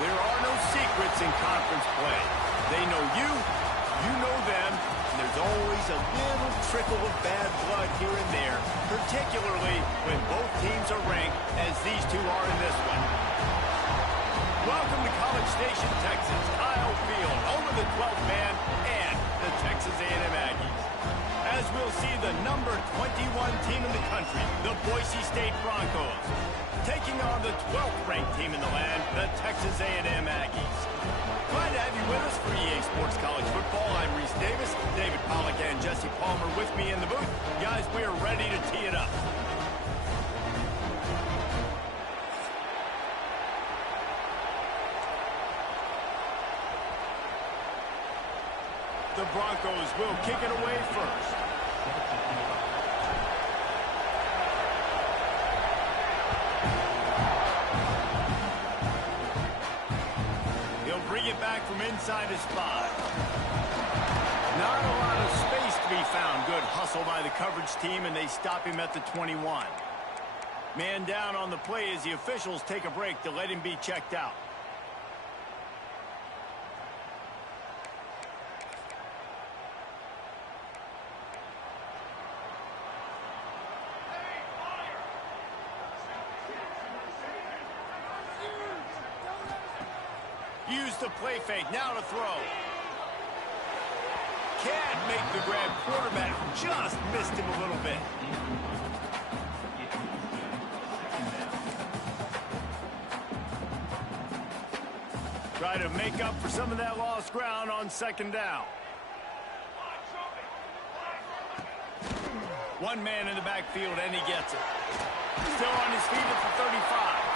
There are no secrets in conference play. They know you, you know them, and there's always a little trickle of bad blood here and there, particularly when both teams are ranked as these two are in this one. Welcome to College Station, Texas. Kyle Field, home of the 12th man and the Texas A&M Aggies. As we'll see the number 21 team in the country, the Boise State Broncos, taking on the 12th ranked team in the land, the Texas A&M Aggies. Glad to have you with us for EA Sports College Football. I'm Reese Davis, David Pollack and Jesse Palmer with me in the booth. Guys, we are ready to tee it up. The Broncos will kick it away first. He'll bring it back from inside his 5. Not a lot of space to be found. Good hustle by the coverage team, and they stop him at the 21. Man down on the play as the officials take a break to let him be checked out. Use the play fake, now to throw. Can't make the grab. Quarterback just missed him a little bit. Try to make up for some of that lost ground on second down. One man in the backfield, and he gets it. Still on his feet at the 35.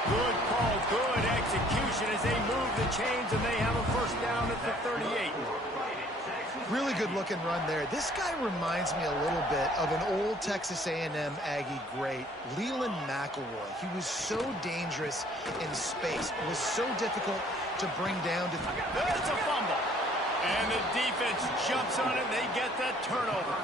Good call, good execution as they move the chains, and they have a first down at the 38. Really good looking run there. This guy reminds me a little bit of an old Texas A&M Aggie great, Leland McElroy. He was so dangerous in space. It was so difficult to bring down. That's a fumble. And the defense jumps on it, and they get that turnover.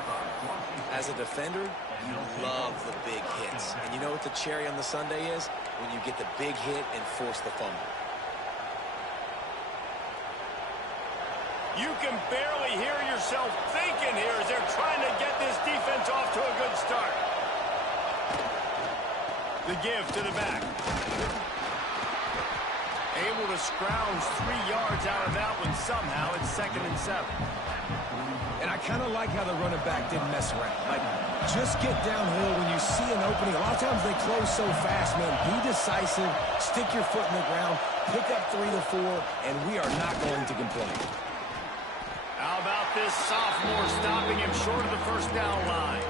As a defender, you love the big hits. And you know what the cherry on the sundae is? When you get the big hit and force the fumble. You can barely hear yourself thinking here as they're trying to get this defense off to a good start. The give to the back. Able to scrounge 3 yards out of that one somehow. It's 2nd and 7. And I kind of like how the running back didn't mess around. Like, just get downhill when you see an opening. A lot of times they close so fast, man. Be decisive, stick your foot in the ground, pick up 3 to 4, and we are not going to complain. How about this sophomore stopping him short of the first down line?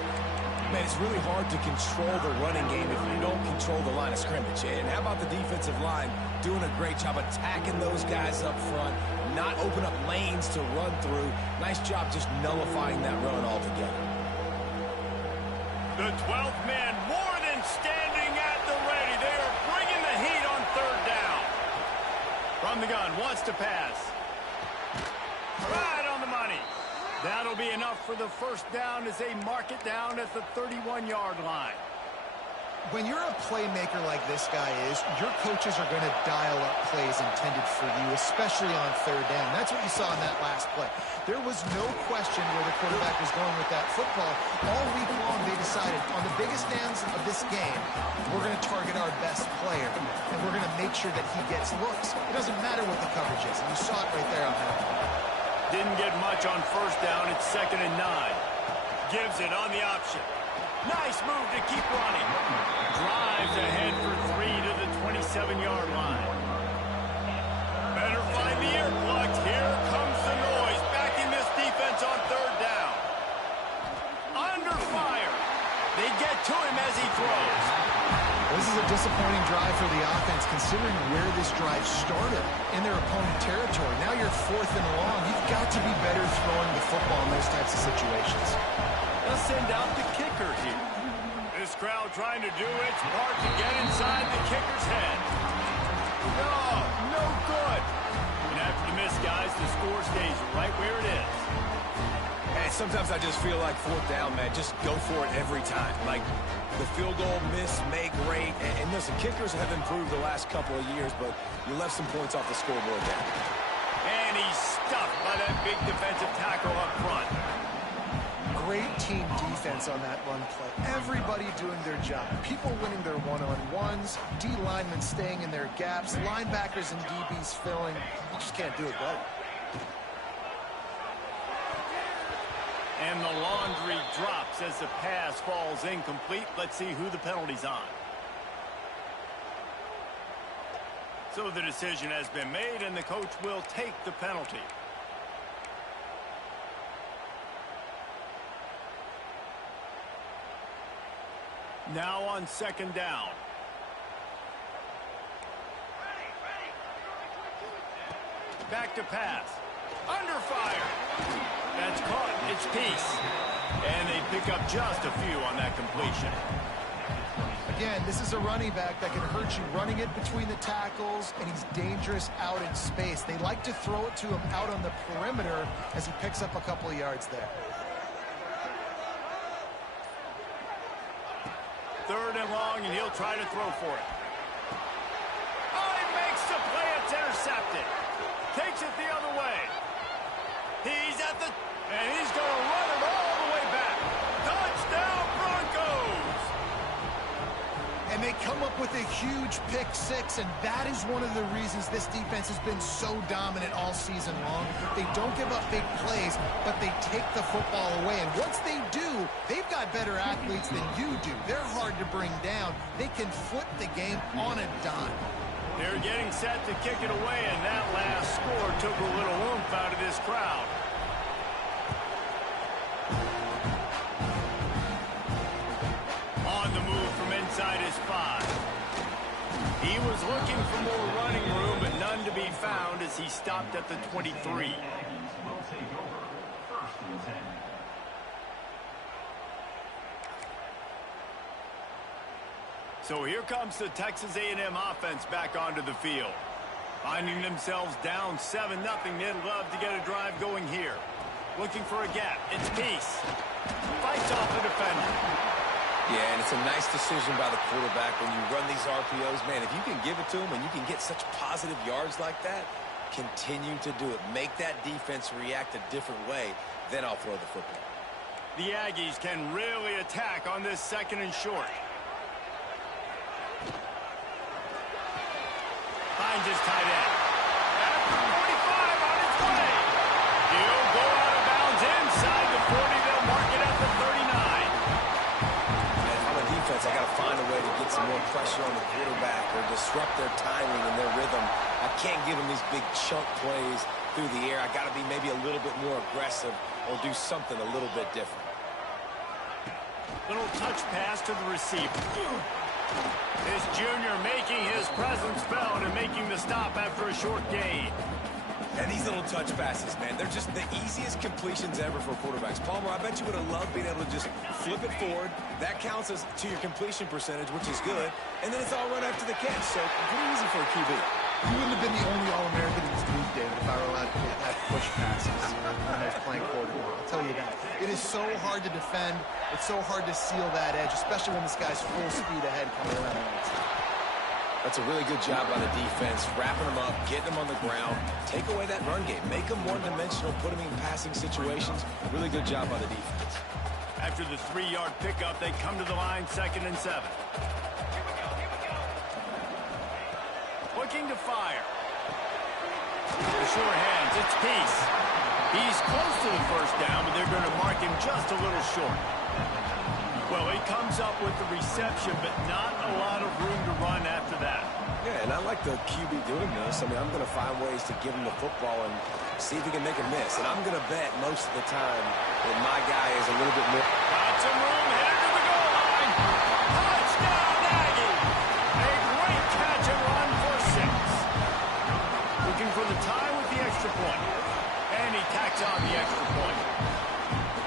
Man, it's really hard to control the running game if you don't control the line of scrimmage. And how about the defensive line doing a great job attacking those guys up front, not open up lanes to run through. Nice job just nullifying that run altogether. The 12th man more than standing at the ready. They are bringing the heat on 3rd down. From the gun, wants to pass. Right on the money. That'll be enough for the first down as they mark it down at the 31-yard line. When you're a playmaker like this guy is, your coaches are going to dial up plays intended for you, especially on 3rd down. That's what you saw in that last play. There was no question where the quarterback was going with that football. All week long, they decided on the biggest downs of this game, we're going to target our best player, and we're going to make sure that he gets looks. It doesn't matter what the coverage is, and you saw it right there on that. Didn't get much on first down. It's 2nd and 9. Gives it on the option. Nice move to keep running. Drives ahead for 3 to the 27-yard line. Better find the earplugs. Here comes the noise. Backing this defense on 3rd down. Under fire. They get to him as he throws. This is a disappointing drive for the offense, considering where this drive started in their opponent territory. Now you're 4th and long. You've got to be better throwing the football in those types of situations. They'll send out the kicker here. This crowd trying to do its part to get inside the kicker's head. No good. And after the miss, guys, the score stays right where it is. And sometimes I just feel like 4th down, man. Just go for it every time. Like, the field goal miss, make great, and the Listen, kickers have improved the last couple of years, but you left some points off the scoreboard there. And he's stuffed by that big defensive tackle up front. Great team defense on that run play. Everybody doing their job. People winning their one-on-ones, D linemen staying in their gaps, linebackers and DBs filling. You just can't do it better. And the laundry drops as the pass falls incomplete. Let's see who the penalty's on. So the decision has been made, and the coach will take the penalty. Now on second down. Back to pass. Under fire. That's caught. It's Peace. And they pick up just a few on that completion. Again, this is a running back that can hurt you running it between the tackles, and he's dangerous out in space. They like to throw it to him out on the perimeter as he picks up a couple of yards there. Third and long, and he'll try to throw for it. Oh, he makes the play. It's intercepted. Takes it the other way. He's at the... And he's going to run it all the way back. Touchdown, Broncos! And they come up with a huge pick six, and that is one of the reasons this defense has been so dominant all season long. They don't give up big plays, but they take the football away. And once they do, they've got better athletes than you do. They're hard to bring down. They can flip the game on a dime. They're getting set to kick it away, and that last score took a little oomph out of this crowd. On the move from inside his 5. He was looking for more running room, but none to be found as he stopped at the 23. So here comes the Texas A&M offense back onto the field. Finding themselves down 7-0, they'd love to get a drive going here. Looking for a gap. It's Peace. Fights off the defender. Yeah, and it's a nice decision by the quarterback when you run these RPOs. Man, if you can give it to him and you can get such positive yards like that, continue to do it. Make that defense react a different way, then I'll throw the football. The Aggies can really attack on this second and short. Finds his tight end. At the 45 on its way. He'll go out of bounds inside the 40. They'll mark it at the 39. And on the defense, I got to find a way to get some more pressure on the quarterback or disrupt their timing and their rhythm. I can't give them these big chunk plays through the air. I got to be maybe a little bit more aggressive or do something a little bit different. Little touch pass to the receiver. This junior making his presence felt and making the stop after a short gain. And these little touch passes, man, they're just the easiest completions ever for quarterbacks. Palmer, I bet you would have loved being able to just flip it forward. That counts as to your completion percentage, which is good. And then it's all run after the catch, so pretty easy for a QB. You wouldn't have been the only All-American in this league, David, if I were allowed to have push passes when I was playing quarterback. I'll tell you that. It is so hard to defend. It's so hard to seal that edge, especially when this guy's full speed ahead coming around the outside. That's a really good job by the defense, wrapping them up, getting them on the ground, take away that run game, make them one-dimensional, put them in passing situations. Really good job by the defense. After the 3-yard pickup, they come to the line, 2nd and 7. Looking to fire. The sure hands, it's Peace. He's close to the first down, but they're going to mark him just a little short. Well, he comes up with the reception, but not a lot of room to run after that. Yeah, and I like the QB doing this. I mean, I'm going to find ways to give him the football and see if he can make a miss. And I'm going to bet most of the time that my guy is a little bit more. Got some room, headed to the goal line. Touchdown, Aggie! A great catch and run for 6. Looking for the tie with the extra point. And he tacks on the extra point.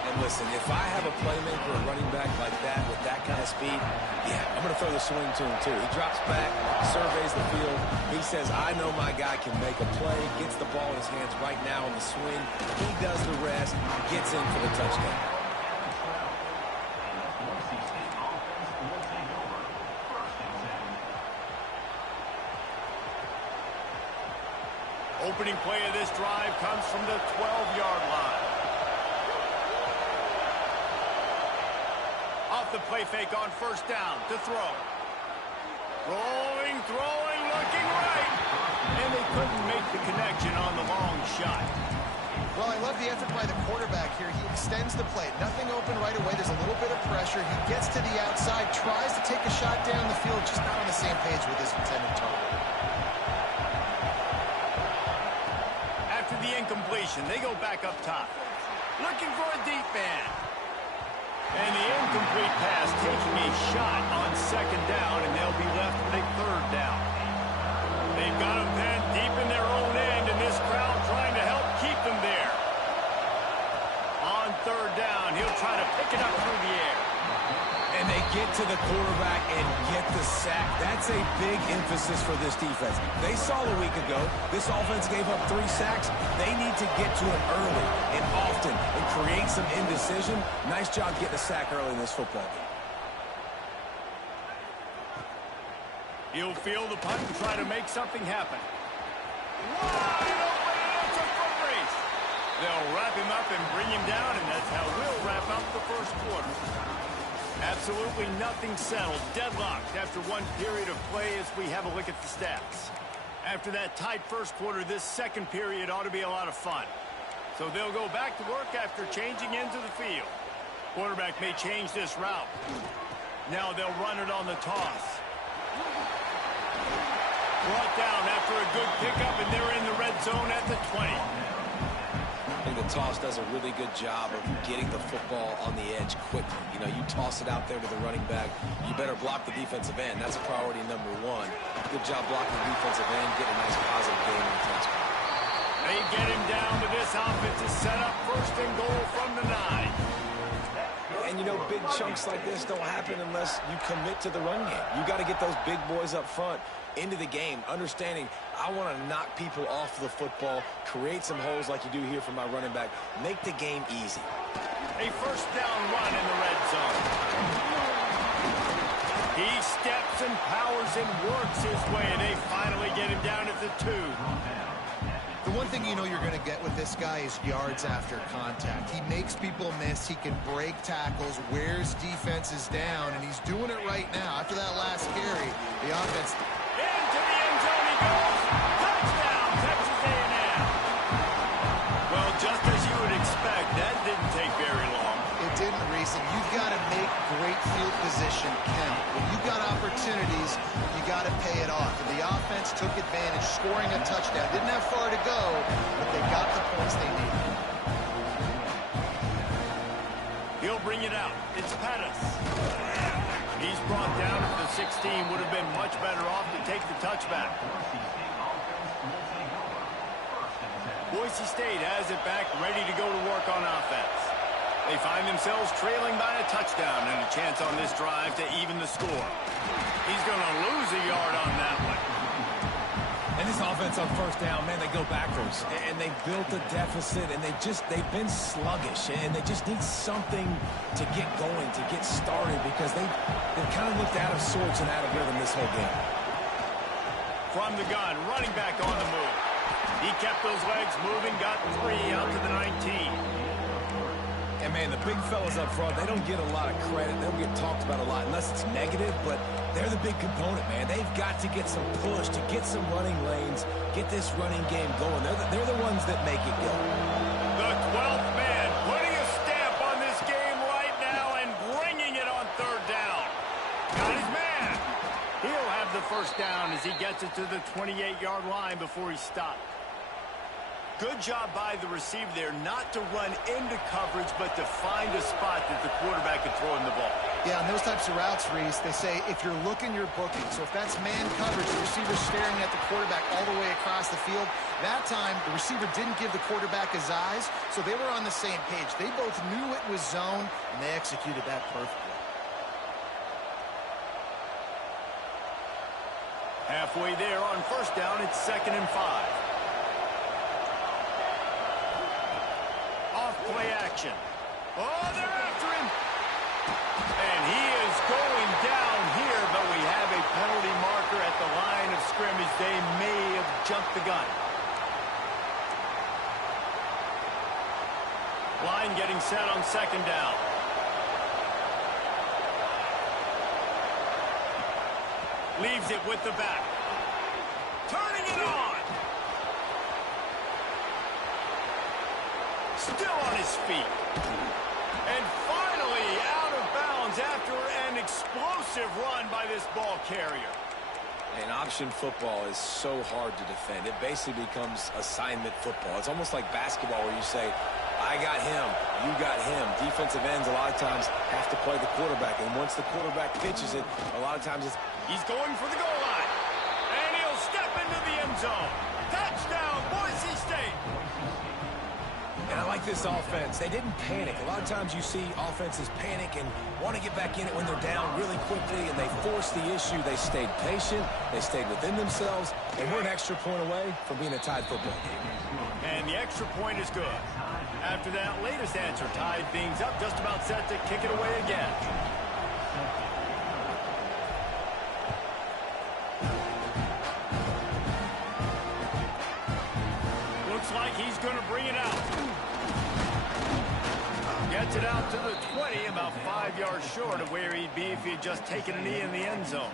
And listen, if I have a playmaker, a running back like that with that kind of speed, yeah, I'm going to throw the swing to him too. He drops back, surveys the field. He says, I know my guy can make a play, gets the ball in his hands right now on the swing. He does the rest, gets in for the touchdown. Opening play of this drive comes from the 12-yard line. Off the play fake on first down to throw. Rolling, throwing, looking right. And they couldn't make the connection on the long shot. Well, I love the effort by the quarterback here. He extends the play. Nothing open right away. There's a little bit of pressure. He gets to the outside, tries to take a shot down the field, just not on the same page with his intended target. After the incompletion, they go back up top. Looking for a deep man. And the incomplete pass taking a shot on second down, and they'll be left with a third down. They've got them then deep in their own end, and this crowd trying to help keep them there. On third down, he'll try to pick it up through the air. And they get to the quarterback and get the sack. That's a big emphasis for this defense. They saw a week ago, this offense gave up 3 sacks. They need to get to it early and often and create some indecision. Nice job getting a sack early in this football game. He'll field the punt and try to make something happen. Wide open, it's a foot race. They'll wrap him up and bring him down, and that's how we'll wrap up the first quarter. Absolutely nothing settled. Deadlocked after one period of play as we have a look at the stats. After that tight first quarter, this second period ought to be a lot of fun. So they'll go back to work after changing into the field. Quarterback may change this route. Now they'll run it on the toss. Brought down after a good pickup, and they're in the red zone at the 20. I think the toss does a really good job of getting the football on the edge quickly. You know, you toss it out there to the running back, you better block the defensive end. That's a priority number 1. Good job blocking the defensive end, getting a nice positive gain in the touchdown. They get him down, but this offense is set up first and goal from the 9. And, you know, big chunks like this don't happen unless you commit to the run game. You got to get those big boys up front into the game, understanding I want to knock people off the football, create some holes like you do here for my running back, make the game easy. A first down run in the red zone. He steps and powers and works his way, and they finally get him down at the 2. The one thing you know you're going to get with this guy is yards after contact. He makes people miss. He can break tackles, wears defenses down, and he's doing it right now. After that last carry, the offense... Into the end zone he goes. Touchdown, Texas A&M. Well, just as you would expect, that didn't take very long. It didn't, Reese. You've got to make great field position count. When you've got opportunities, you got to pay it off. And the offense took advantage, scoring a touchdown. Didn't have far to go, but they got the points they needed. He'll bring it out. It's Pettis. He's brought down at the 16. Would have been much better off to take the touchback. Boise State has it back, ready to go to work on offense. They find themselves trailing by a touchdown and a chance on this drive to even the score. He's going to lose a yard on that one. And this offense on first down, man, they go backwards. And they built a deficit, and they've been sluggish. And they just need something to get going, to get started, because they've kind of looked out of sorts and out of rhythm this whole game. From the gun, running back on the move. He kept those legs moving, got 3 out to the 19. And, man, the big fellas up front, they don't get a lot of credit. They don't get talked about a lot unless it's negative, but they're the big component, man. They've got to get some push, to get some running lanes, get this running game going. They're the ones that make it go. The 12th man putting a stamp on this game right now and bringing it on third down. Got his man. He'll have the first down as he gets it to the 28-yard line before he stopped. Good job by the receiver there not to run into coverage, but to find a spot that the quarterback could throw in the ball. Yeah, on those types of routes, Reese, they say if you're looking, you're booking. So if that's man coverage, the receiver's staring at the quarterback all the way across the field. That time, the receiver didn't give the quarterback his eyes, so they were on the same page. They both knew it was zone, and they executed that perfectly. Halfway there on first down, it's 2nd and 5. Play action. Oh, they're after him. And he is going down here, but we have a penalty marker at the line of scrimmage. They may have jumped the gun. Line getting set on second down. Leaves it with the back. Turning it on. Still on his feet. And finally out of bounds after an explosive run by this ball carrier. And option football is so hard to defend. It basically becomes assignment football. It's almost like basketball where you say, I got him, you got him. Defensive ends a lot of times have to play the quarterback. And once the quarterback pitches it, a lot of times it's... He's going for the goal line. And he'll step into the end zone. Touchdown, Boise State. And I like this offense. They didn't panic. A lot of times you see offenses panic and want to get back in it when they're down really quickly, and they forced the issue. They stayed patient. They stayed within themselves. And we're an extra point away from being a tied football game. And the extra point is good. After that latest answer tied things up, just about set to kick it away again. Looks like he's going to bring it out. Gets it out to the 20, about 5 yards short of where he'd be if he had just taken a knee in the end zone.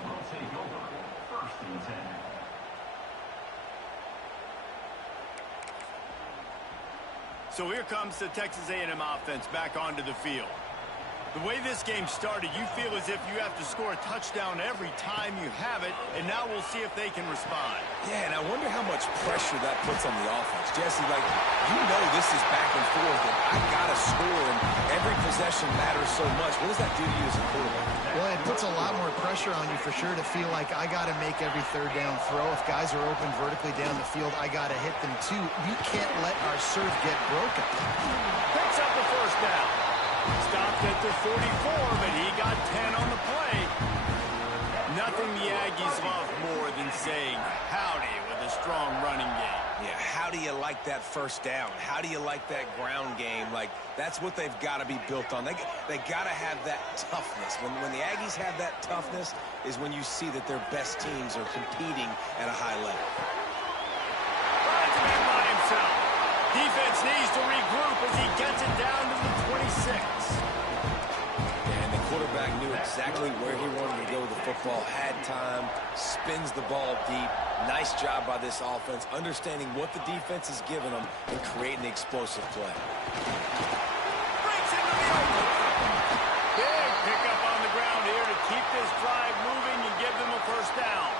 So here comes the Texas A&M offense back onto the field. The way this game started, you feel as if you have to score a touchdown every time you have it, and now we'll see if they can respond. Yeah, and I wonder how much pressure that puts on the offense. Jesse, like, you know this is back and forth, and I've got to score, and every possession matters so much. What does that do to you as a quarterback? Well, it puts a lot more pressure on you for sure to feel like I got to make every third down throw. If guys are open vertically down the field, I got to hit them too. You can't let our serve get broken. Picks up the first down. Stopped at the 44, but he got 10 on the play. Nothing the Aggies love more than saying howdy with a strong running game. Yeah, how do you like that first down? How do you like that ground game? Like, that's what they've got to be built on. They got to have that toughness. When the Aggies have that toughness is when you see that their best teams are competing at a high level. Runs him in by himself. Defense needs to regroup as he gets it down to the 26. And the quarterback knew exactly where he wanted to go with the football, had time, spins the ball deep. Nice job by this offense, understanding what the defense is giving them and creating the explosive play. Breaks into the open. Big pickup on the ground here to keep this drive moving and give them a first down.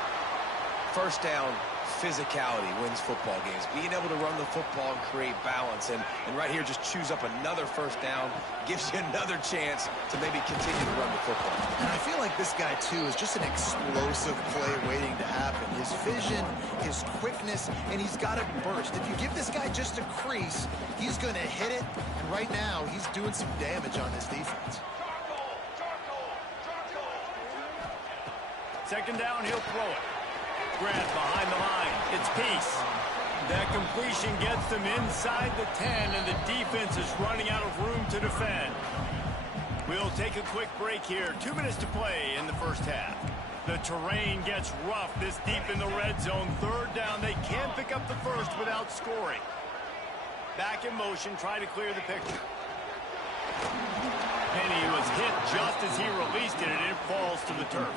First down, physicality wins football games. Being able to run the football and create balance. And right here, just choose up another first down. Gives you another chance to maybe continue to run the football. And I feel like this guy, too, is just an explosive play waiting to happen. His vision, his quickness, and he's got to burst. If you give this guy just a crease, he's going to hit it. And right now, he's doing some damage on his defense. Second down, he'll throw it. Grant behind the line. It's Peace. That completion gets them inside the 10, and the defense is running out of room to defend. We'll take a quick break here. 2 minutes to play in the first half. The terrain gets rough this deep in the red zone. Third down, they can't pick up the first without scoring. Back in motion, try to clear the picture. And he was hit just as he released it, and it falls to the turf.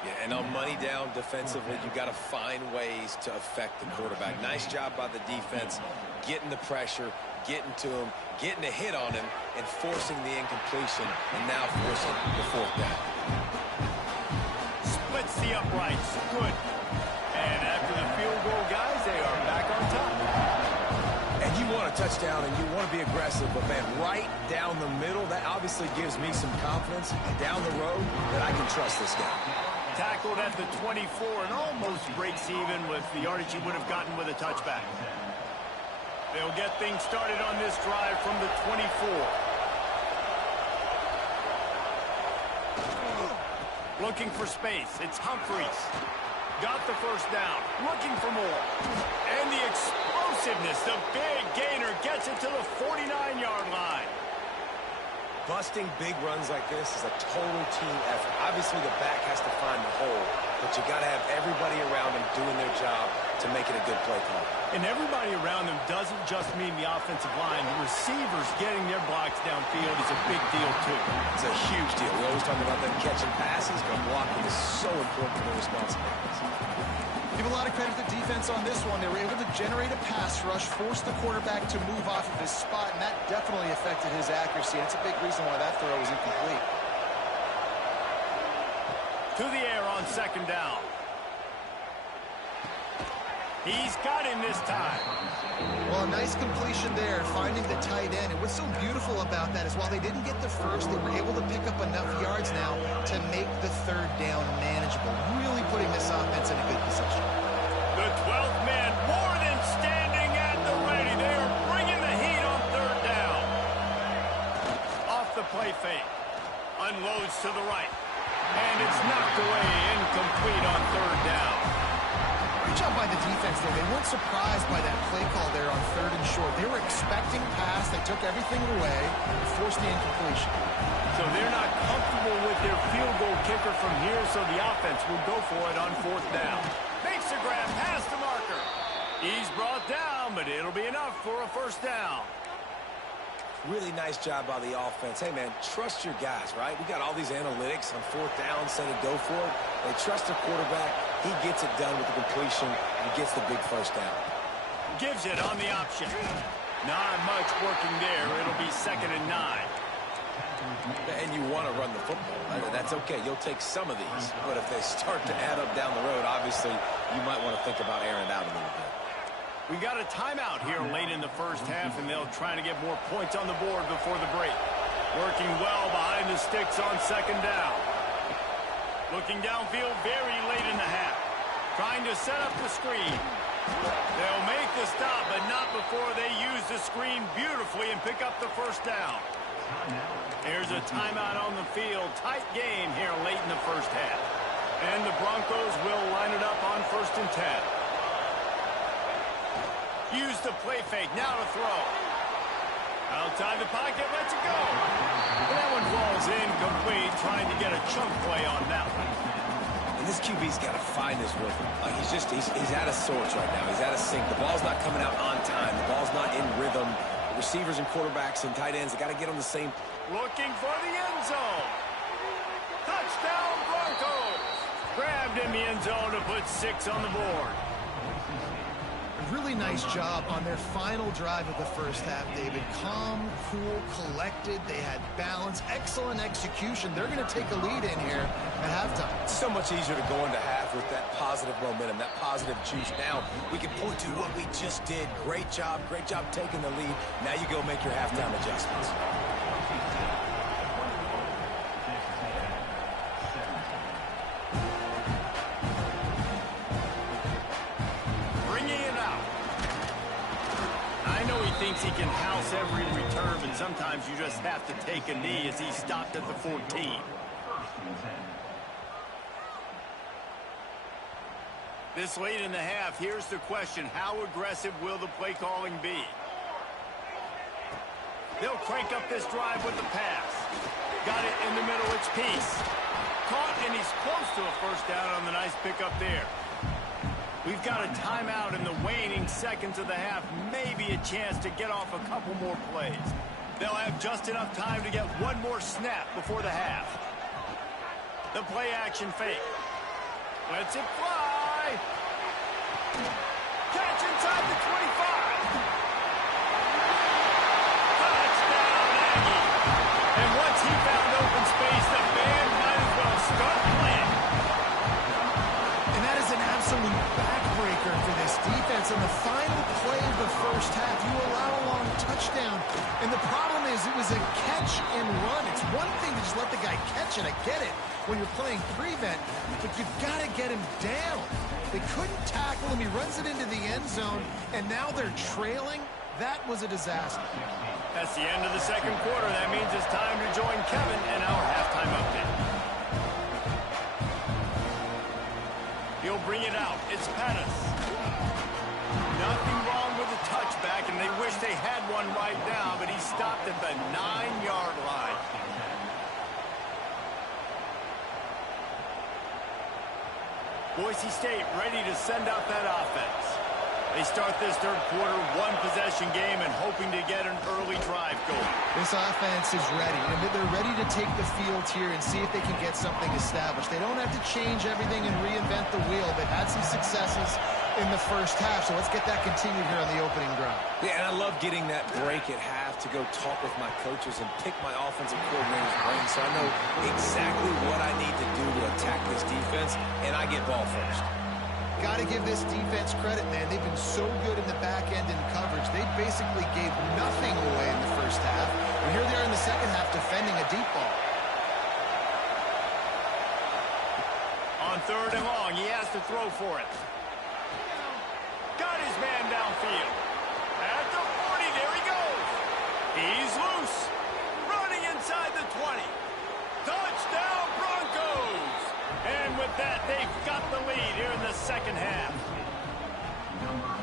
Yeah, and on money down defensively, you got to find ways to affect the quarterback. Nice job by the defense, getting the pressure, getting to him, getting a hit on him, and forcing the incompletion, and now forcing the fourth down. Splits the uprights. Good. And after the field goal, guys, they are back on top. And you want a touchdown, and you want to be aggressive, but, man, right down the middle, that obviously gives me some confidence down the road that I can trust this guy. Tackled at the 24 and almost breaks even with the yardage he would have gotten with a touchback. They'll get things started on this drive from the 24. Looking for space. It's Humphreys. Got the first down. Looking for more. And the explosiveness, the big gainer gets it to the 49-yard line. busting big runs like this is a total team effort. Obviously, the back has to find the hole, but you got to have everybody around him doing their job to make it a good play call. And everybody around them doesn't just mean the offensive line. The receivers getting their blocks downfield is a big deal, too. It's a huge deal. We always talk about them catching passes, but blocking is so important to their responsibilities. Give a lot of credit to the defense on this one. They were able to generate a pass rush, force the quarterback to move off of his spot, and that definitely affected his accuracy. That's a big reason why that throw was incomplete. To the air on second down. He's got him this time. Well, a nice completion there, finding the tight end. And what's so beautiful about that is while they didn't get the first, they were able to pick up enough yards now to make the third down manageable, really putting this offense in a good position. The 12th man more than standing at the ready. They are bringing the heat on third down. Off the play fake. Unloads to the right. And it's knocked away, incomplete on third down. Great job by the defense there. They weren't surprised by that play call there on third and short. They were expecting pass. They took everything away and forced the incompletion. So they're not comfortable with their field goal kicker from here, so the offense will go for it on fourth down. Makes the grab past the marker. He's brought down, but it'll be enough for a first down. Really nice job by the offense. Hey, man, trust your guys, right? We got all these analytics on fourth down, say to go for it. They trust the quarterback. He gets it done with the completion and gets the big first down. Gives it on the option. Not much working there. It'll be 2nd and 9. And you want to run the football. That's okay. You'll take some of these. But if they start to add up down the road, obviously, you might want to think about airing it out a little bit. We got a timeout here late in the first half, and they'll try to get more points on the board before the break. Working well behind the sticks on second down. Looking downfield very late in the half. Trying to set up the screen. They'll make the stop, but not before they use the screen beautifully and pick up the first down. Here's a timeout on the field. Tight game here late in the first half. And the Broncos will line it up on 1st and 10. Use the play fake, now to throw. Outside the pocket, lets it go. That one falls incomplete, trying to get a chunk play on that one. And this QB's got to find his rhythm. He's out of sorts right now. He's out of sync. The ball's not coming out on time. The ball's not in rhythm. The receivers and quarterbacks and tight ends, they got to get on the same. Looking for the end zone. Touchdown Broncos. Grabbed in the end zone to put 6 on the board. Really nice job on their final drive of the first half, David. Calm, cool, collected. They had balance, excellent execution. They're going to take a lead in here at halftime. It's so much easier to go into half with that positive momentum, that positive juice. Now we can point to what we just did. Great job taking the lead. Now you go make your halftime adjustments. Thinks he can house every return, and sometimes you just have to take a knee as he stopped at the 14. This late in the half, here's the question: how aggressive will the play calling be? They'll crank up this drive with the pass. Got it in the middle, it's Peace. Caught, and he's close to a first down on the nice pickup there. We've got a timeout in the waning seconds of the half. Maybe a chance to get off a couple more plays. They'll have just enough time to get one more snap before the half. The play action fake. Lets it fly. Catch inside the 25. Touchdown, Aggie. And once he found open space, the band might as well start playing. And that is an absolute backbreaker for this defense. On the final play of the first half, you allow a long touchdown. And the problem is it was a catch and run. It's one thing to just let the guy catch it. I get it when you're playing prevent, but you've got to get him down. They couldn't tackle him. He runs it into the end zone, and now they're trailing. That was a disaster. That's the end of the second quarter. That means it's time to join Kevin in our halftime update. He'll bring it out. It's Pettis. Nothing wrong with the touchback, and they wish they had one right now, but he stopped at the 9-yard line. Boise State ready to send out that offense. They start this third quarter, one-possession game, and hoping to get an early drive going. This offense is ready, and they're ready to take the field here and see if they can get something established. They don't have to change everything and reinvent the wheel. They've had some successes in the first half, so let's get that continued here on the opening drive. Yeah, and I love getting that break at half to go talk with my coaches and pick my offensive coordinator's brain so I know exactly what I need to do to attack this defense, and I get ball first. Got to give this defense credit, man. They've been so good in the back end in coverage. They basically gave nothing away in the first half. And here they are in the second half defending a deep ball. On third and long, he has to throw for it. Got his man downfield. At the 40, there he goes. He's loose. Running inside the 20. Touchdown, Broncos! And with that, they've got the lead here in the second half.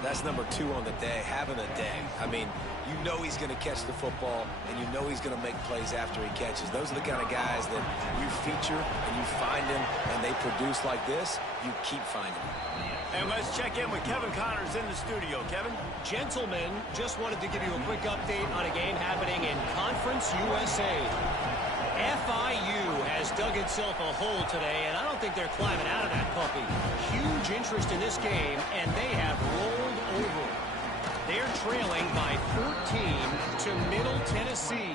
That's number 2 on the day, having a day. I mean, you know he's going to catch the football, and you know he's going to make plays after he catches. Those are the kind of guys that you feature and you find them, and they produce like this, you keep finding them. And let's check in with Kevin Connors in the studio. Kevin? Gentlemen, just wanted to give you a quick update on a game happening in Conference USA. FIU has dug itself a hole today, and I don't think they're climbing out of that puppy. Huge interest in this game, and they have rolled over. They're trailing by 14 to Middle Tennessee.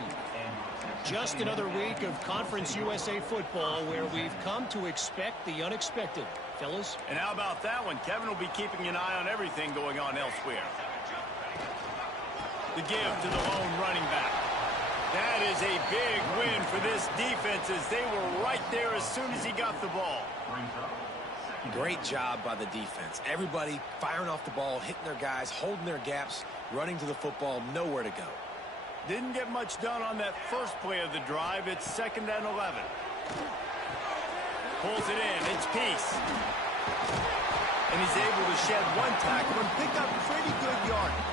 Just another week of Conference USA football where we've come to expect the unexpected. Fellas? And how about that one? Kevin will be keeping an eye on everything going on elsewhere. The give to the lone running back. That is a big win for this defense as they were right there as soon as he got the ball. Great job by the defense. Everybody firing off the ball, hitting their guys, holding their gaps, running to the football, nowhere to go. Didn't get much done on that first play of the drive. It's 2nd and 11. Pulls it in. It's Peace. And he's able to shed one tackle and pick up pretty good yardage.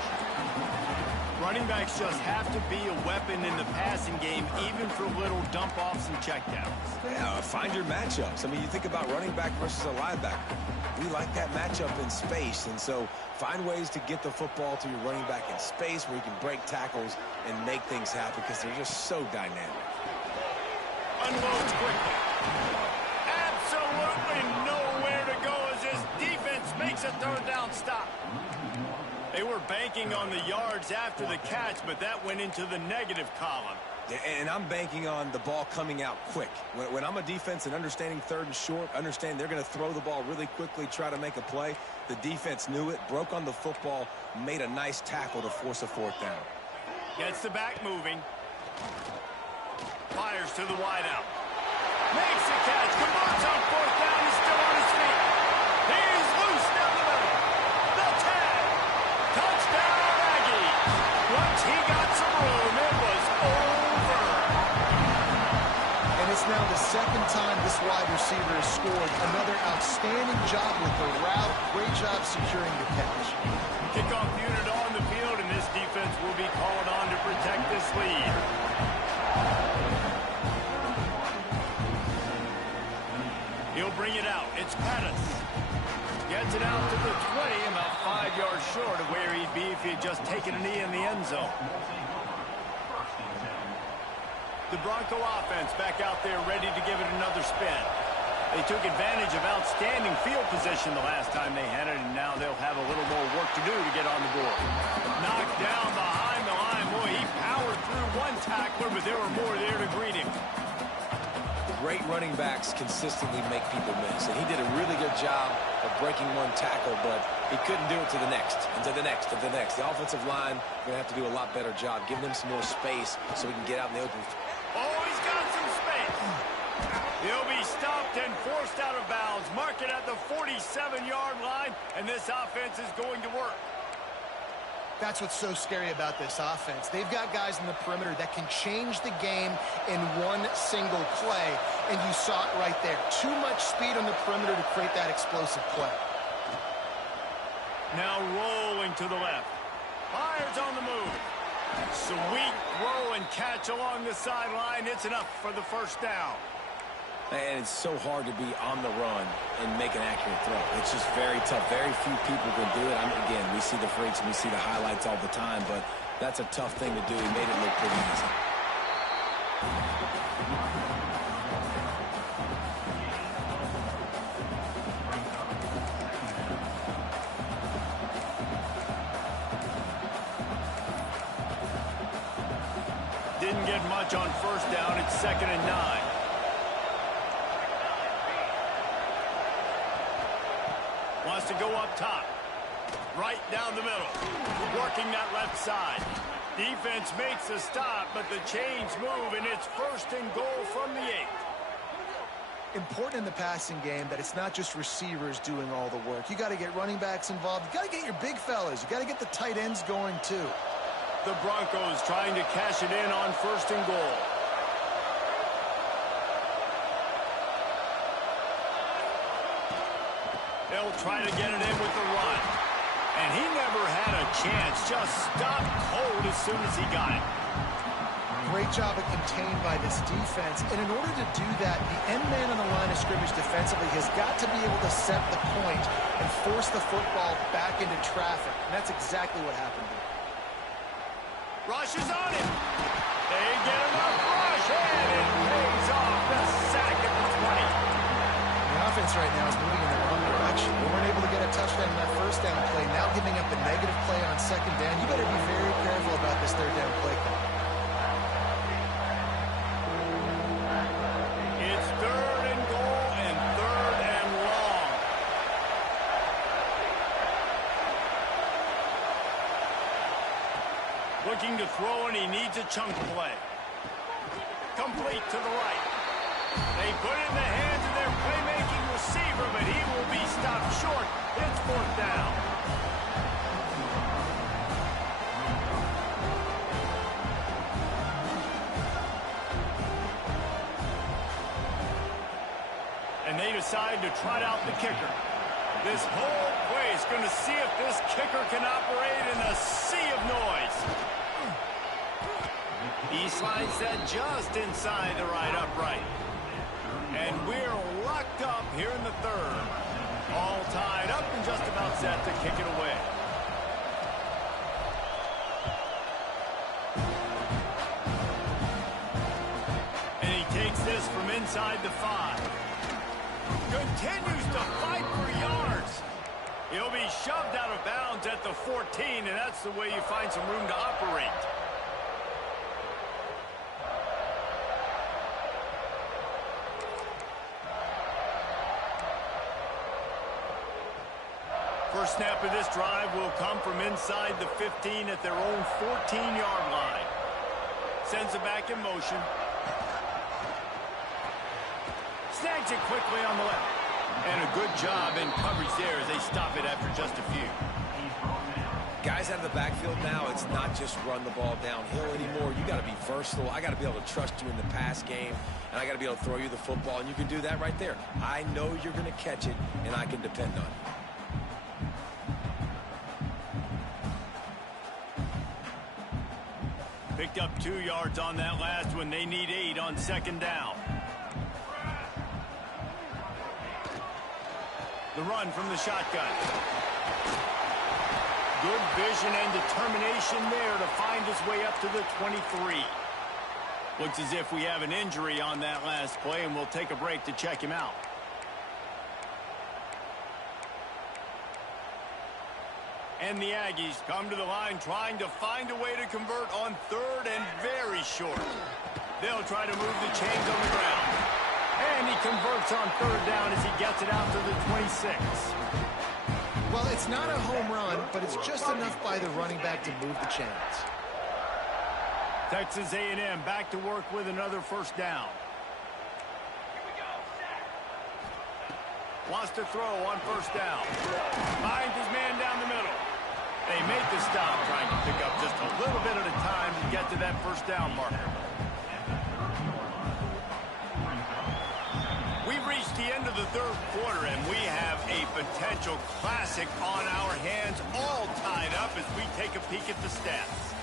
Running backs just have to be a weapon in the passing game, even for little dump-offs and checkdowns. Yeah, find your matchups. I mean, you think about running back versus a linebacker. We like that matchup in space, and so find ways to get the football to your running back in space where you can break tackles and make things happen because they're just so dynamic. Unloads quickly. Absolutely nowhere to go as this defense makes a third down stop. They were banking on the yards after the catch, but that went into the negative column. And I'm banking on the ball coming out quick. When I'm a defense and understanding third and short, understand they're going to throw the ball really quickly, try to make a play. The defense knew it, broke on the football, made a nice tackle to force a fourth down. Gets the back moving. Fires to the wideout. Makes the catch. Converts on fourth down. He's still on his feet. He's loose down the middle. The tag. Touchdown, Aggie. Once he got some room, it was over. And it's now the second time this wide receiver has scored. Another outstanding job with the route. Great job securing the catch. Kickoff unit on the field, and this defense will be called on to protect this lead. He'll bring it out. It's Pettis. Gets it out to the 20, about 5 yards short of where he'd be if he had just taken a knee in the end zone. The Bronco offense back out there ready to give it another spin. They took advantage of outstanding field position the last time they had it, and now they'll have a little more work to do to get on the board. Knocked down behind the line. Boy, he powered through one tackler, but there were more there to greet him. Great running backs consistently make people miss, and he did a really good job of breaking one tackle, but he couldn't do it to the next, and to the next, and to the next. The offensive line going to have to do a lot better job, giving him some more space so he can get out in the open. Oh, he's got some space. He'll be stopped and forced out of bounds. Mark it at the 47-yard line, and this offense is going to work. That's what's so scary about this offense. They've got guys in the perimeter that can change the game in one single play, and you saw it right there. Too much speed on the perimeter to create that explosive play. Now rolling to the left. Fires on the move. Sweet throw and catch along the sideline. It's enough for the first down. And it's so hard to be on the run and make an accurate throw. It's just very tough. Very few people can do it. Again, we see the freaks and we see the highlights all the time, but that's a tough thing to do. He made it look pretty easy. Didn't get much on first down. It's 2nd and 9. Wants to go up top. Right down the middle. Working that left side. Defense makes a stop, but the chains move, and it's 1st and goal from the 8. Important in the passing game that it's not just receivers doing all the work. You got to get running backs involved. You got to get your big fellas. You got to get the tight ends going too. The Broncos trying to cash it in on 1st and goal. They'll try to get it in with the run. And he never had a chance. Just stopped cold as soon as he got it. Great job of contained by this defense. And in order to do that, the end man on the line of scrimmage defensively has got to be able to set the point and force the football back into traffic. And that's exactly what happened here. Rush is on him. They get enough rush, and it pays off the sack at the 20. The offense right now is moving in the wrong direction. They weren't able to get a touchdown in that first down play. Now giving up a negative play on 2nd down. You better be very careful about this 3rd down play call. It's 3rd and goal and 3rd and long. Looking to throw, and he needs a chunk play. Complete to the right. They put it in the hands of their playmaking receiver, but he will be stopped short. It's 4th down. And they decide to trot out the kicker. This whole play is going to see if this kicker can operate in a sea of noise. He slides that just inside the right upright. And we're locked up here in the 3rd. All tied up and just about set to kick it away. And he takes this from inside the 5. Continues to fight for yards. He'll be shoved out of bounds at the 14, and that's the way you find some room to operate. First snap of this drive will come from inside the 15 at their own 14-yard line. Sends it back in motion. Snags it quickly on the left. And a good job in coverage there as they stop it after just a few. Guys out of the backfield now, it's not just run the ball downhill anymore. You got to be versatile. I got to be able to trust you in the pass game, and I got to be able to throw you the football, and you can do that right there. I know you're going to catch it, and I can depend on it. Picked up 2 yards on that last one. They need 8 on 2nd down. The run from the shotgun. Good vision and determination there to find his way up to the 23. Looks as if we have an injury on that last play, and we'll take a break to check him out. And the Aggies come to the line trying to find a way to convert on 3rd and very short. They'll try to move the chains on the ground. And he converts on 3rd down as he gets it out to the 26. Well, it's not a home run, but it's just enough by the running back to move the chains. Texas A&M back to work with another 1st down. Wants to throw on 1st down. Finds his man down the middle. They make the stop, trying to pick up just a little bit at a time to get to that 1st down marker. We've reached the end of the 3rd quarter, and we have a potential classic on our hands, all tied up as we take a peek at the stats.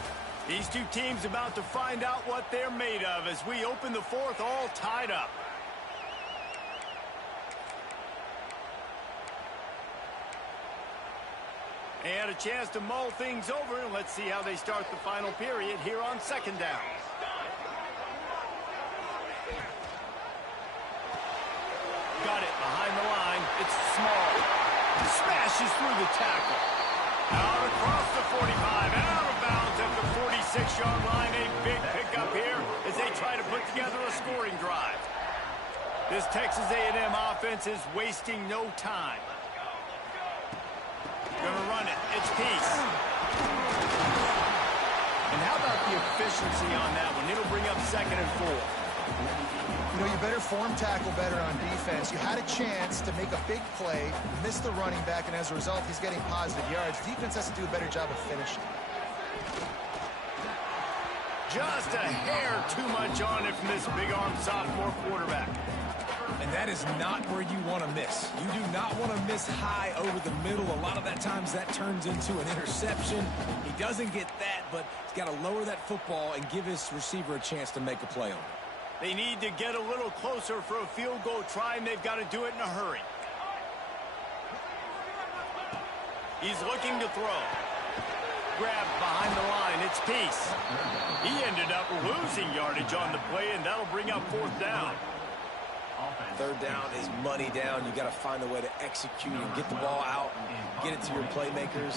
These two teams about to find out what they're made of as we open the 4th, all tied up. And a chance to mull things over. Let's see how they start the final period here on second down. Got it behind the line. It's small. Smashes through the tackle. Out across the 45. Out of bounds at the 46-yard line. A big pickup here as they try to put together a scoring drive. This Texas A&M offense is wasting no time. Gonna run it. It's Peace. And how about the efficiency on that one? It'll bring up 2nd and 4. You know, you better form tackle better on defense. You had a chance to make a big play, missed the running back, and as a result, he's getting positive yards. Defense has to do a better job of finishing. Just a hair too much on it from this big-arm sophomore quarterback. And that is not where you want to miss. You do not want to miss high over the middle. A lot of that times that turns into an interception. He doesn't get that, but he's got to lower that football and give his receiver a chance to make a play on it. They need to get a little closer for a field goal try, and they've got to do it in a hurry. He's looking to throw. Grab behind the line. It's Peace. He ended up losing yardage on the play, and that'll bring up 4th down. 3rd down is money down. You got to find a way to execute and get the ball out and get it to your playmakers.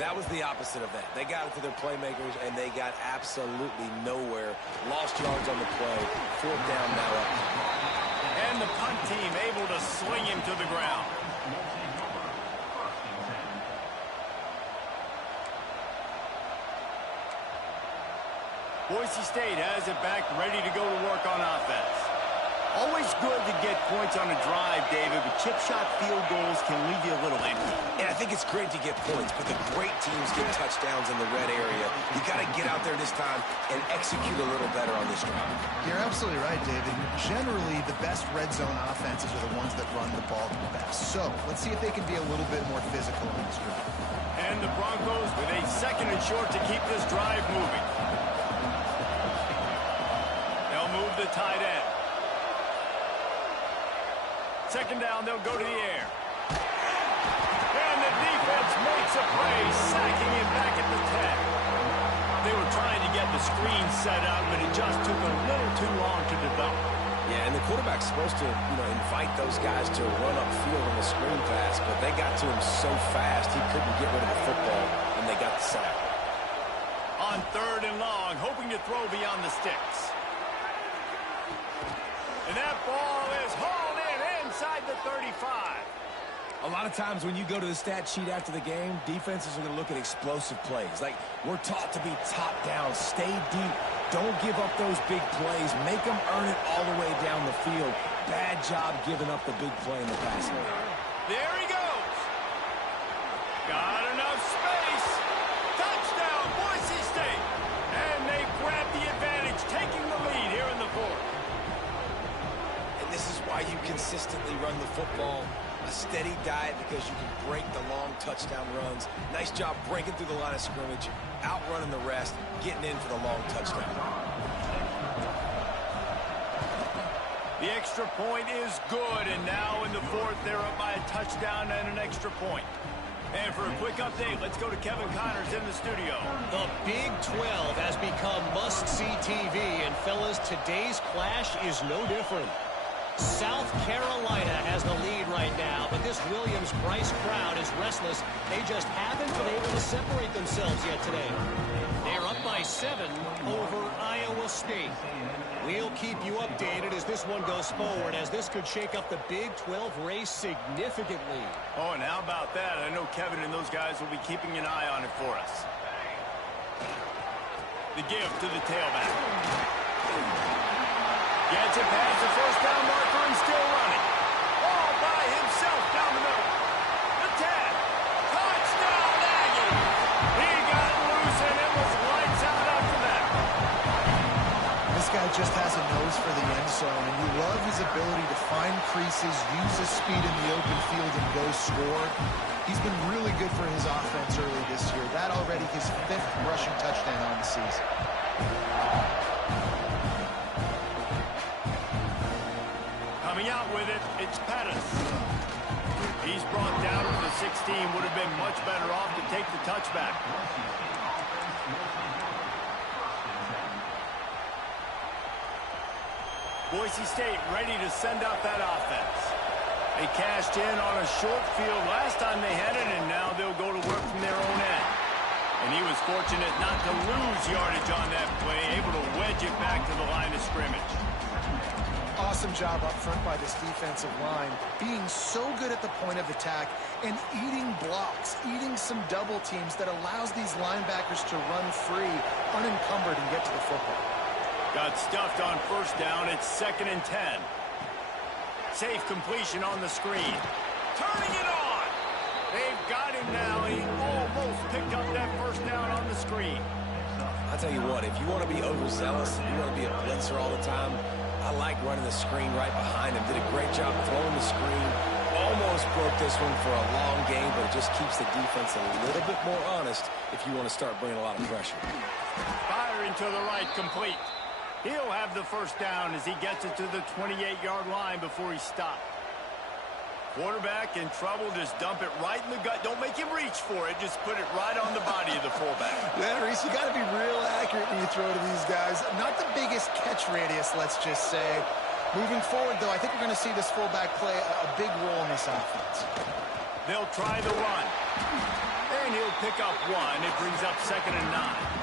That was the opposite of that. They got it to their playmakers, and they got absolutely nowhere. Lost yards on the play. 4th down now up. And the punt team able to sling him to the ground. Boise State has it back, ready to go to work on offense. Always good to get points on a drive, David, but chip shot field goals can leave you a little empty. And I think it's great to get points, but the great teams get touchdowns in the red area. You got to get out there this time and execute a little better on this drive. You're absolutely right, David. Generally, the best red zone offenses are the ones that run the ball the best. So let's see if they can be a little bit more physical on this drive. And the Broncos with a 2nd and short to keep this drive moving. They'll move the tight end. 2nd down, they'll go to the air. And the defense makes a play, sacking him back at the 10. They were trying to get the screen set up, but it just took a little too long to develop. Yeah, and the quarterback's supposed to, invite those guys to run upfield on the screen pass, but they got to him so fast he couldn't get rid of the football, and they got the sack. On 3rd and long, hoping to throw beyond the sticks. And that ball is hauled in inside the 35. A lot of times when you go to the stat sheet after the game, defenses are going to look at explosive plays. Like, we're taught to be top down, stay deep, don't give up those big plays, make them earn it all the way down the field. Bad job giving up the big play in the passing game. There he goes. Got enough space. Touchdown, Boise State. And they grab the advantage, taking the lead here in the 4th. This is why you consistently run the football. A steady diet because you can break the long touchdown runs. Nice job breaking through the line of scrimmage, outrunning the rest, getting in for the long touchdown. The extra point is good, and now in the 4th, they're up by a touchdown and an extra point. And for a quick update, let's go to Kevin Connors in the studio. The Big 12 has become must-see TV, and fellas, today's clash is no different. South Carolina has the lead right now, but this Williams-Brice crowd is restless. They just haven't been able to separate themselves yet today. They're up by 7 over Iowa State. We'll keep you updated as this one goes forward, as this could shake up the Big 12 race significantly. Oh, and how about that? I know Kevin and those guys will be keeping an eye on it for us. The give to the tailback. Gets it past the 1st down marker and still running. All by himself down the middle. The 10. Touchdown, Aggie. He got loose and it was lights out after that. This guy just has a nose for the end zone, and you love his ability to find creases, use his speed in the open field, and go score. He's been really good for his offense early this year. That already his 5th rushing touchdown on the season. Coming out with it, it's Pettis. He's brought down to the 16. team would have been much better off to take the touchback. Boise State ready to send out that offense. They cashed in on a short field last time they had it, and now they'll go to work from their own end. And he was fortunate not to lose yardage on that play, able to wedge it back to the line of scrimmage. Awesome job up front by this defensive line, being so good at the point of attack and eating blocks, eating some double teams that allows these linebackers to run free, unencumbered, and get to the football. Got stuffed on first down. It's 2nd and 10. Safe completion on the screen. Turning it on. They've got him now. He almost picked up that first down on the screen. I'll tell you what, if you want to be overzealous, you want to be a blitzer all the time, I like running the screen right behind him. Did a great job throwing the screen. Almost broke this one for a long game, but it just keeps the defense a little bit more honest if you want to start bringing a lot of pressure. Firing to the right, complete. He'll have the first down as he gets it to the 28-yard line before he stopped. Quarterback in trouble, just dump it right in the gut. Don't make him reach for it. Just put it right on the body of the fullback. Yeah, Reese, you got to be real accurate when you throw to these guys. Not the biggest catch radius, let's just say. Moving forward, though, I think we're going to see this fullback play a big role in this offense. They'll try the run. And he'll pick up one. It brings up 2nd and 9.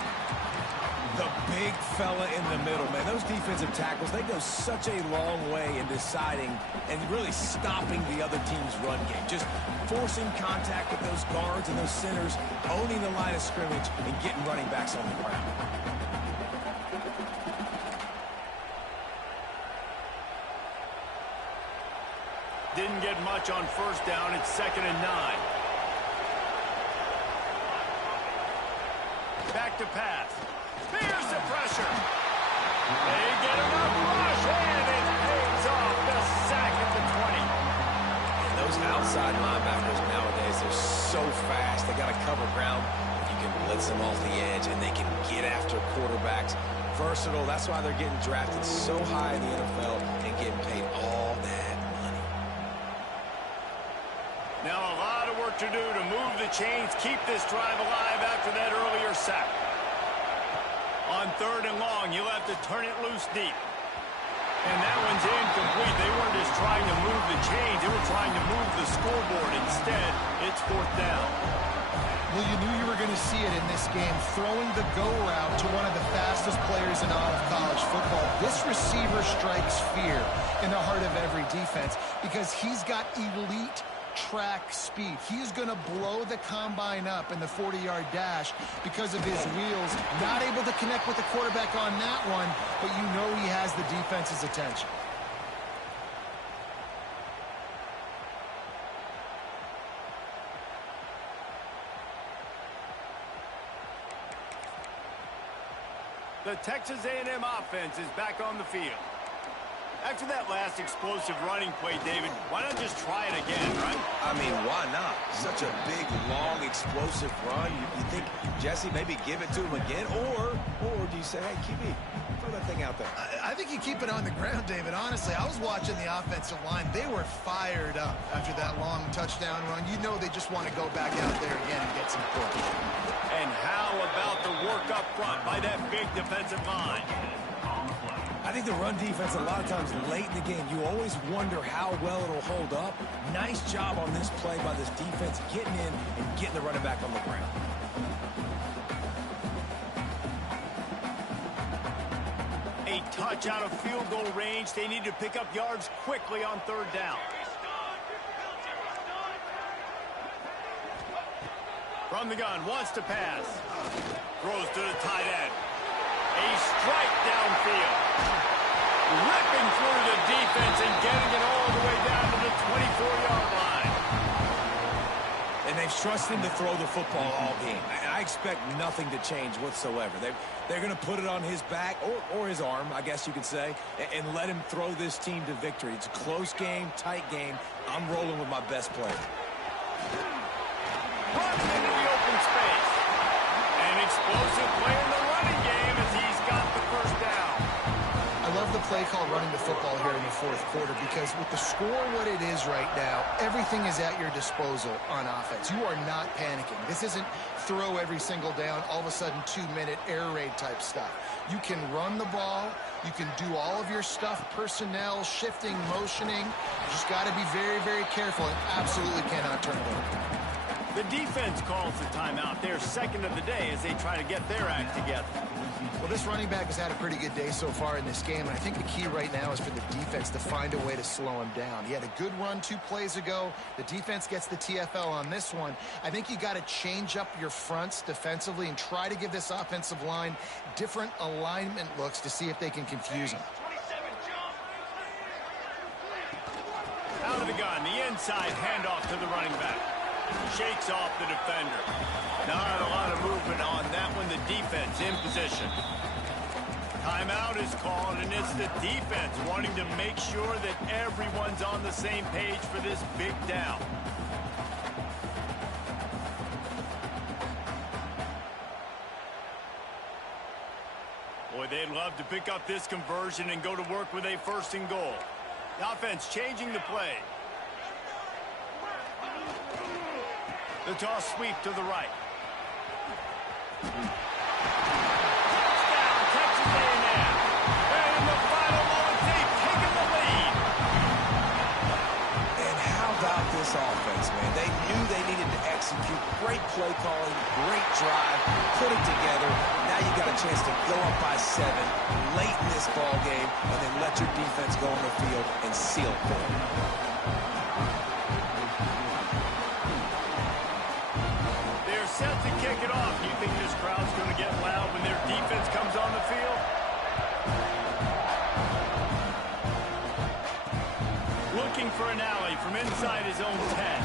The big fella in the middle, man. Those defensive tackles, they go such a long way in deciding and really stopping the other team's run game. Just forcing contact with those guards and those centers, owning the line of scrimmage, and getting running backs on the ground. Didn't get much on first down. It's 2nd and 9. Back to pass. Here's the pressure. They get enough rush, and it pays off. The sack at the 20. And those outside linebackers nowadays, they're so fast. They got to cover ground. You can blitz them off the edge, and they can get after quarterbacks. Versatile. That's why they're getting drafted so high in the NFL and getting paid all that money. Now a lot of work to do to move the chains, keep this drive alive after that earlier sack. On 3rd and long, you'll have to turn it loose deep. And that one's incomplete. They weren't just trying to move the chains. They were trying to move the scoreboard. Instead, it's 4th down. Well, you knew you were going to see it in this game, throwing the go route to one of the fastest players in all of college football. This receiver strikes fear in the heart of every defense because he's got elite track speed. He's going to blow the combine up in the 40-yard dash because of his wheels. Not able to connect with the quarterback on that one, but you know he has the defense's attention. The Texas A&M offense is back on the field. After that last explosive running play, David, why not just try it again, right? I mean, why not? Such a big, long, explosive run. You think, Jesse, maybe give it to him again? Or do you say, hey, QB, throw that thing out there? I think you keep it on the ground, David. Honestly, I was watching the offensive line. They were fired up after that long touchdown run. You know they just want to go back out there again and get some points. And how about the work up front by that big defensive line? I think the run defense, a lot of times late in the game, you always wonder how well it'll hold up. Nice job on this play by this defense, getting in and getting the running back on the ground. A touch out of field goal range. They need to pick up yards quickly on 3rd down. From the gun, wants to pass. Throws to the tight end. A strike downfield. Ripping through the defense and getting it all the way down to the 24-yard line. And they've trusted him to throw the football all game. I expect nothing to change whatsoever. They're going to put it on his back, or his arm, I guess you could say, and let him throw this team to victory. It's a close game, tight game. I'm rolling with my best player. Running into the open space. An explosive play in the running game as he's got the first down. I love the play call running the football here in the fourth quarter because with the score what it is right now, everything is at your disposal on offense. You are not panicking. This isn't throw every single down, all of a sudden 2-minute air raid type stuff. You can run the ball. You can do all of your stuff, personnel, shifting, motioning. You just got to be very, very careful and absolutely cannot turn it over. The defense calls the timeout. They're second of the day as they try to get their act together. Well, this running back has had a pretty good day so far in this game, and I think the key right now is for the defense to find a way to slow him down. He had a good run 2 plays ago. The defense gets the TFL on this one. I think you got to change up your fronts defensively and try to give this offensive line different alignment looks to see if they can confuse him. Out of the gun, the inside handoff to the running back. Shakes off the defender. Not a lot of movement on that one. The defense in position. Timeout is called, and it's the defense wanting to make sure that everyone's on the same page for this big down. Boy, they'd love to pick up this conversion and go to work with a 1st and goal. The offense changing the play. The toss sweep to the right. Touchdown, Texas A&M. And in the final moments, they've taken the lead. And how about this offense, man? They knew they needed to execute. Great play calling, great drive, put it together. Now you got a chance to go up by 7 late in this ball game and then let your defense go on the field and seal it for them. Set to kick it off. You think this crowd's going to get loud when their defense comes on the field? Looking for an alley from inside his own 10.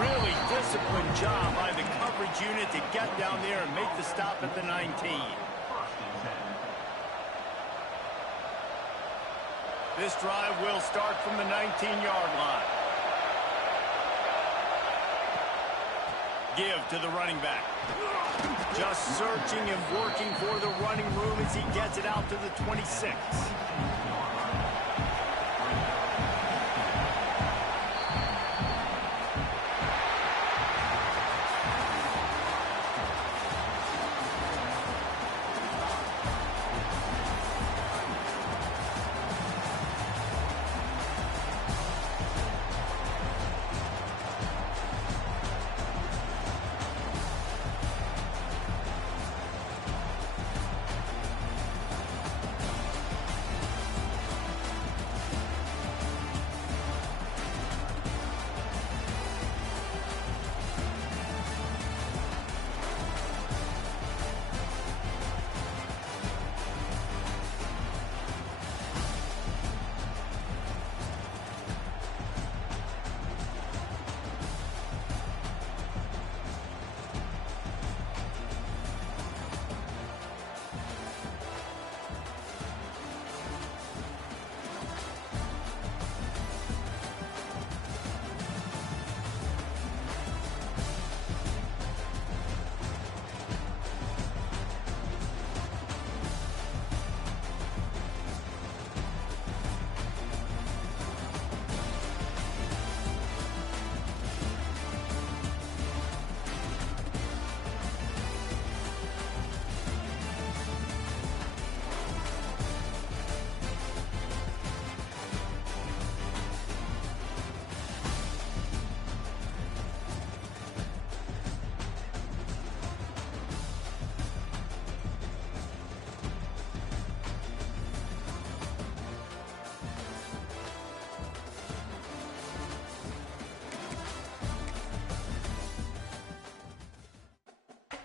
Really disciplined job by the coverage unit to get down there and make the stop at the 19. This drive will start from the 19-yard line. Give to the running back. Just searching and working for the running room as he gets it out to the 26.